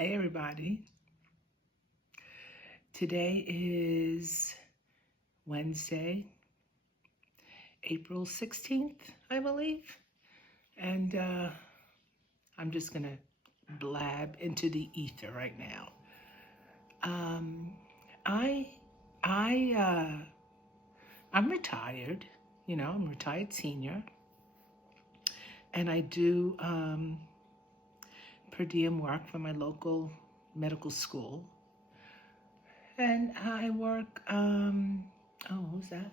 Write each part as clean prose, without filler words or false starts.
Hey everybody. Today is Wednesday, April 16th, I believe. And I'm just going to blab into the ether right now. Um, I, I, I'm retired, I'm a retired senior. And I do per diem work for my local medical school. And I work, who's that?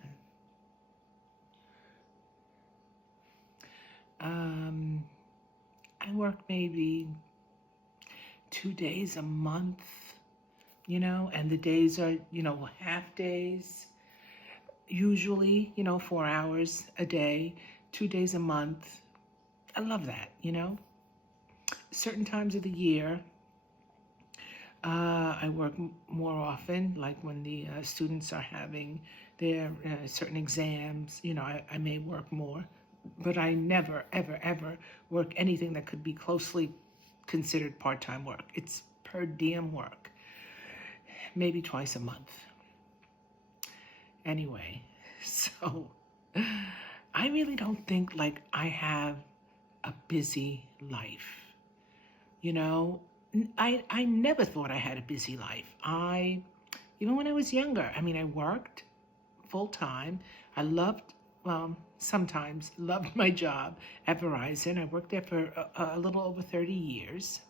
I work maybe 2 days a month, and the days are, half days, usually, 4 hours a day, 2 days a month. I love that, Certain times of the year, I work more often, like when the students are having their certain exams, I may work more, but I never, ever, ever work anything that could be closely considered part-time work. It's per diem work, maybe twice a month. Anyway, so I really don't think like I have a busy life. I never thought I had a busy life. Even when I was younger, I worked full time. I sometimes loved my job at Verizon. I worked there for a little over 30 years.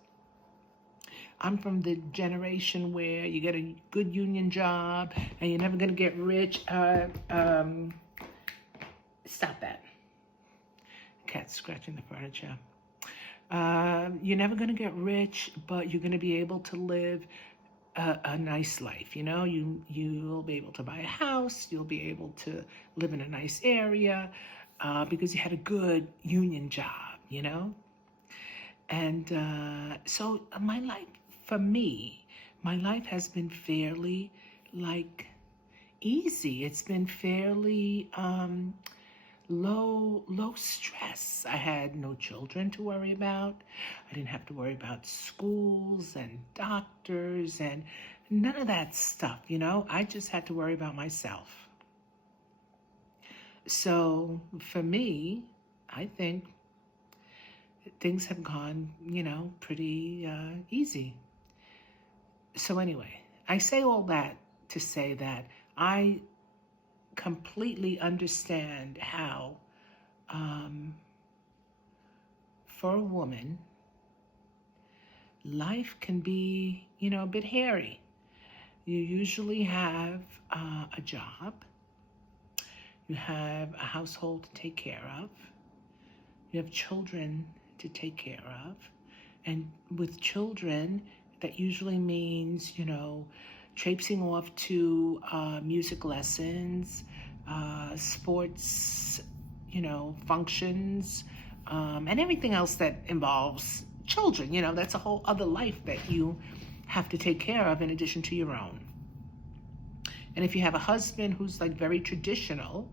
I'm from the generation where you get a good union job and you're never going to get rich. Stop that. Cat's scratching the furniture. You're never going to get rich, but you're going to be able to live a nice life. You'll be able to buy a house. You'll be able to live in a nice area because you had a good union job, And so my life, for me, my life has been fairly easy. It's been fairly low stress. I had no children to worry about. I didn't have to worry about schools and doctors and none of that stuff, I just had to worry about myself. So for me, I think things have gone, pretty easy. So anyway, I say all that to say that I completely understand how, for a woman, life can be, a bit hairy. You usually have a job. You have a household to take care of. You have children to take care of. And with children, that usually means, traipsing off to music lessons, sports, functions, and everything else that involves children. That's a whole other life that you have to take care of in addition to your own. And if you have a husband who's very traditional,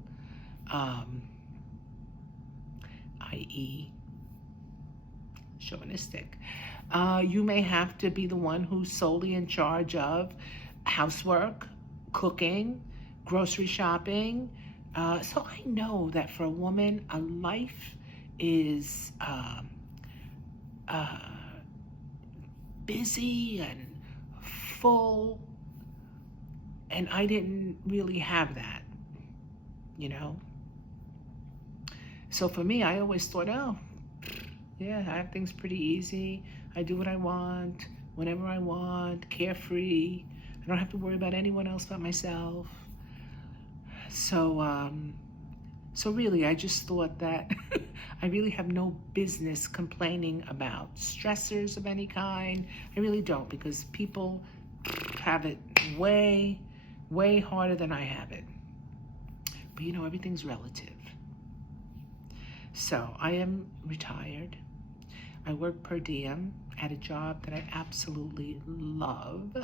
i.e. chauvinistic, you may have to be the one who's solely in charge of housework, cooking, grocery shopping. So I know that for a woman, a life is busy and full, and I didn't really have that, So for me, I always thought, oh, yeah, I have things pretty easy. I do what I want, whenever I want, carefree. I don't have to worry about anyone else but myself. So, so really, I just thought that I really have no business complaining about stressors of any kind. I really don't, because people have it way, way harder than I have it. But everything's relative. So I am retired. I work per diem at a job that I absolutely love.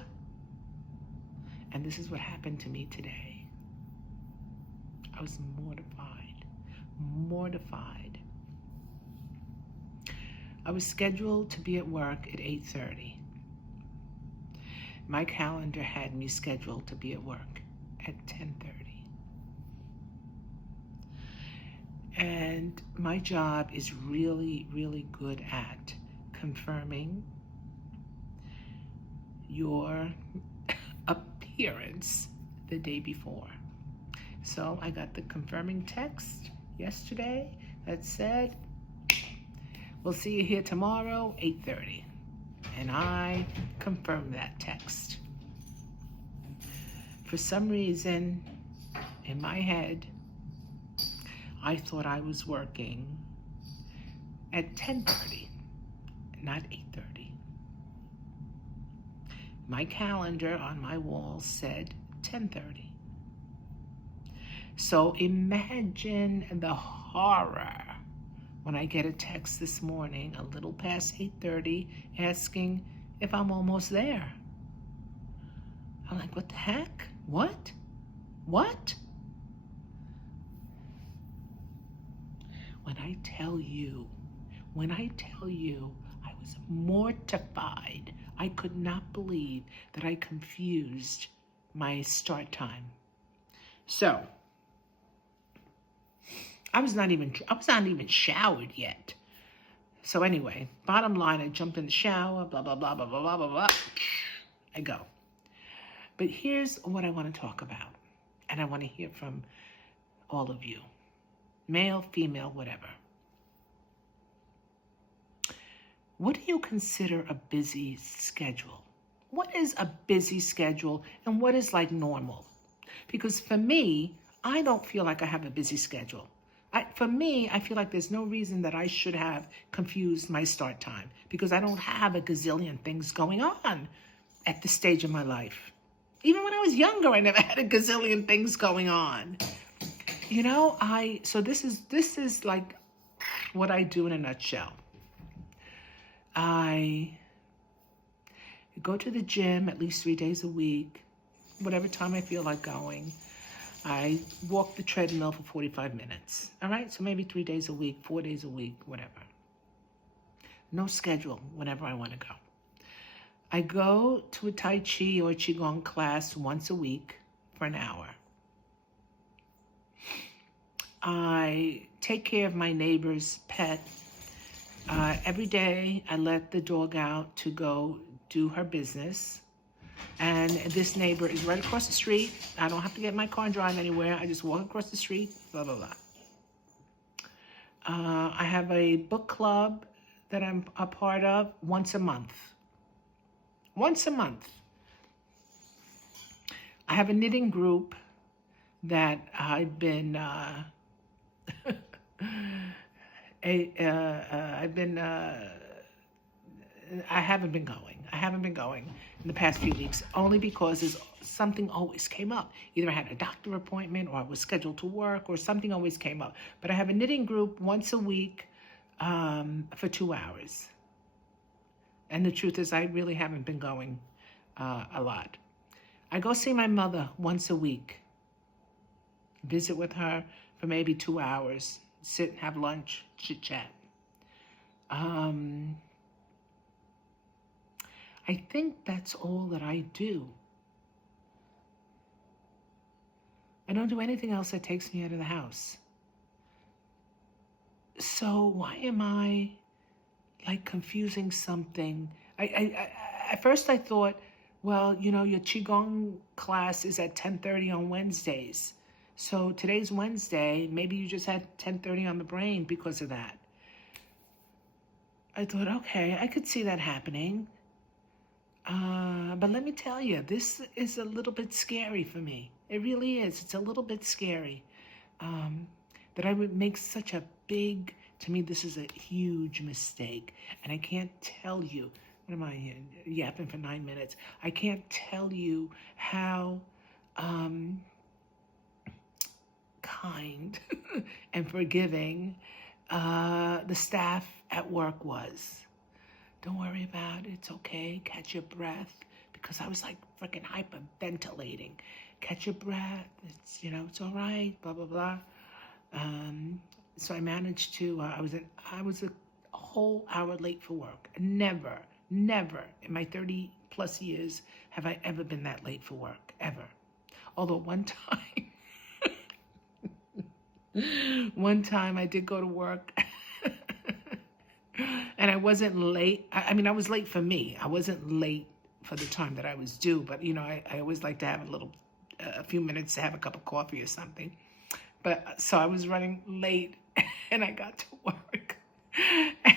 And this is what happened to me today. I was mortified. I was scheduled to be at work at 8:30. My calendar had me scheduled to be at work at 10:30. And my job is really, really good at confirming your appearance the day before. So I got the confirming text yesterday that said, we'll see you here tomorrow, 8:30. And I confirmed that text. For some reason, in my head, I thought I was working at 10:30, not 8:30. My calendar on my wall said 10:30. So imagine the horror when I get a text this morning, a little past 8:30, asking if I'm almost there. I'm like, what the heck? What? What? When I tell you, I was mortified. I could not believe that I confused my start time. So, I was not even showered yet. So anyway, bottom line, I jumped in the shower, blah, blah, blah, blah, blah, blah, blah, blah. I go. But here's what I want to talk about. And I want to hear from all of you. Male, female, whatever. What do you consider a busy schedule? What is a busy schedule and what is like normal? Because for me, I don't feel like I have a busy schedule. For me, I feel like there's no reason that I should have confused my start time because I don't have a gazillion things going on at this stage of my life. Even when I was younger, I never had a gazillion things going on. You know, so this is like what I do in a nutshell. I go to the gym at least 3 days a week, whatever time I feel like going. I walk the treadmill for 45 minutes. All right, so maybe 3 days a week, 4 days a week, whatever. No schedule whenever I want to go. I go to a Tai Chi or Qigong class once a week for an hour. I take care of my neighbor's pet. Every day I let the dog out to go do her business. And this neighbor is right across the street. I don't have to get in my car and drive anywhere. I just walk across the street, blah, blah, blah. I have a book club that I'm a part of once a month. Once a month. I have a knitting group that I've been I haven't been going in the past few weeks, only because something always came up. Either I had a doctor appointment or I was scheduled to work or something always came up. But I have a knitting group once a week for 2 hours. And the truth is I really haven't been going a lot. I go see my mother once a week, visit with her for maybe 2 hours, sit, have lunch, chit chat. I think that's all that I do. I don't do anything else that takes me out of the house. So why am I like confusing something? At first I thought, well, you know, your Qigong class is at 10:30 on Wednesdays. So today's Wednesday, maybe you just had 10:30 on the brain because of that. I thought, okay, I could see that happening. But let me tell you, this is a little bit scary for me. It really is. It's a little bit scary that I would make such a big, to me, this is a huge mistake. And I can't tell you, what am I here, yapping for 9 minutes? I can't tell you how kind and forgiving the staff at work was. Don't worry about it. It's okay. Catch your breath. Because I was like freaking hyperventilating. Catch your breath. It's, you know, it's all right. Blah, blah, blah. So I managed to, I was a whole hour late for work. Never in my 30+ plus years have I ever been that late for work, ever. Although one time I did go to work and I wasn't late. I mean, I was late for me. I wasn't late for the time that I was due, but I always like to have a few minutes to have a cup of coffee or something. But so I was running late and I got to work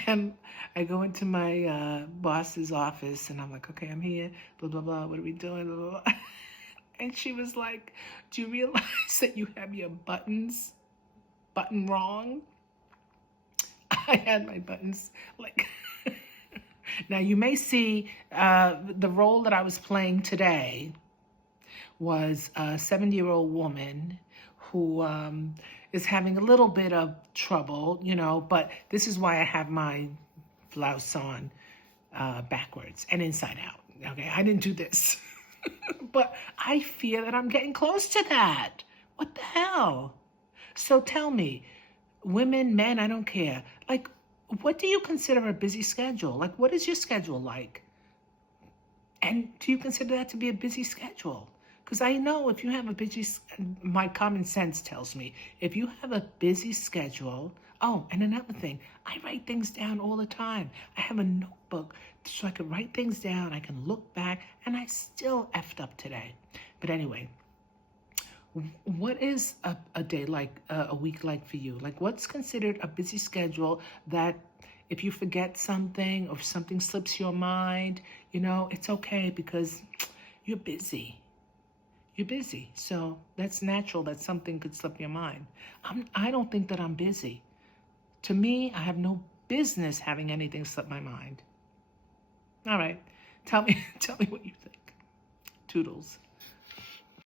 and I go into my boss's office and I'm like, okay, I'm here, blah, blah, blah. What are we doing? Blah, blah, blah. And she was like, do you realize that you have your button wrong? I had my buttons like, now you may see the role that I was playing today was a 70-year-old woman who is having a little bit of trouble, but this is why I have my blouse on backwards and inside out. Okay, I didn't do this. But I fear that I'm getting close to that. What the hell? So tell me, women, men, I don't care. Like, what do you consider a busy schedule? Like, what is your schedule like? And do you consider that to be a busy schedule? Because I know if you have a busy, my common sense tells me, if you have a busy schedule, oh, and another thing, I write things down all the time. I have a notebook so I can write things down, I can look back, and I still effed up today. But anyway, what is a day like, a week like for you? Like, what's considered a busy schedule that if you forget something or if something slips your mind, it's okay because you're busy. You're busy. So that's natural that something could slip your mind. I don't think that I'm busy. To me, I have no business having anything slip my mind. All right. Tell me what you think. Toodles.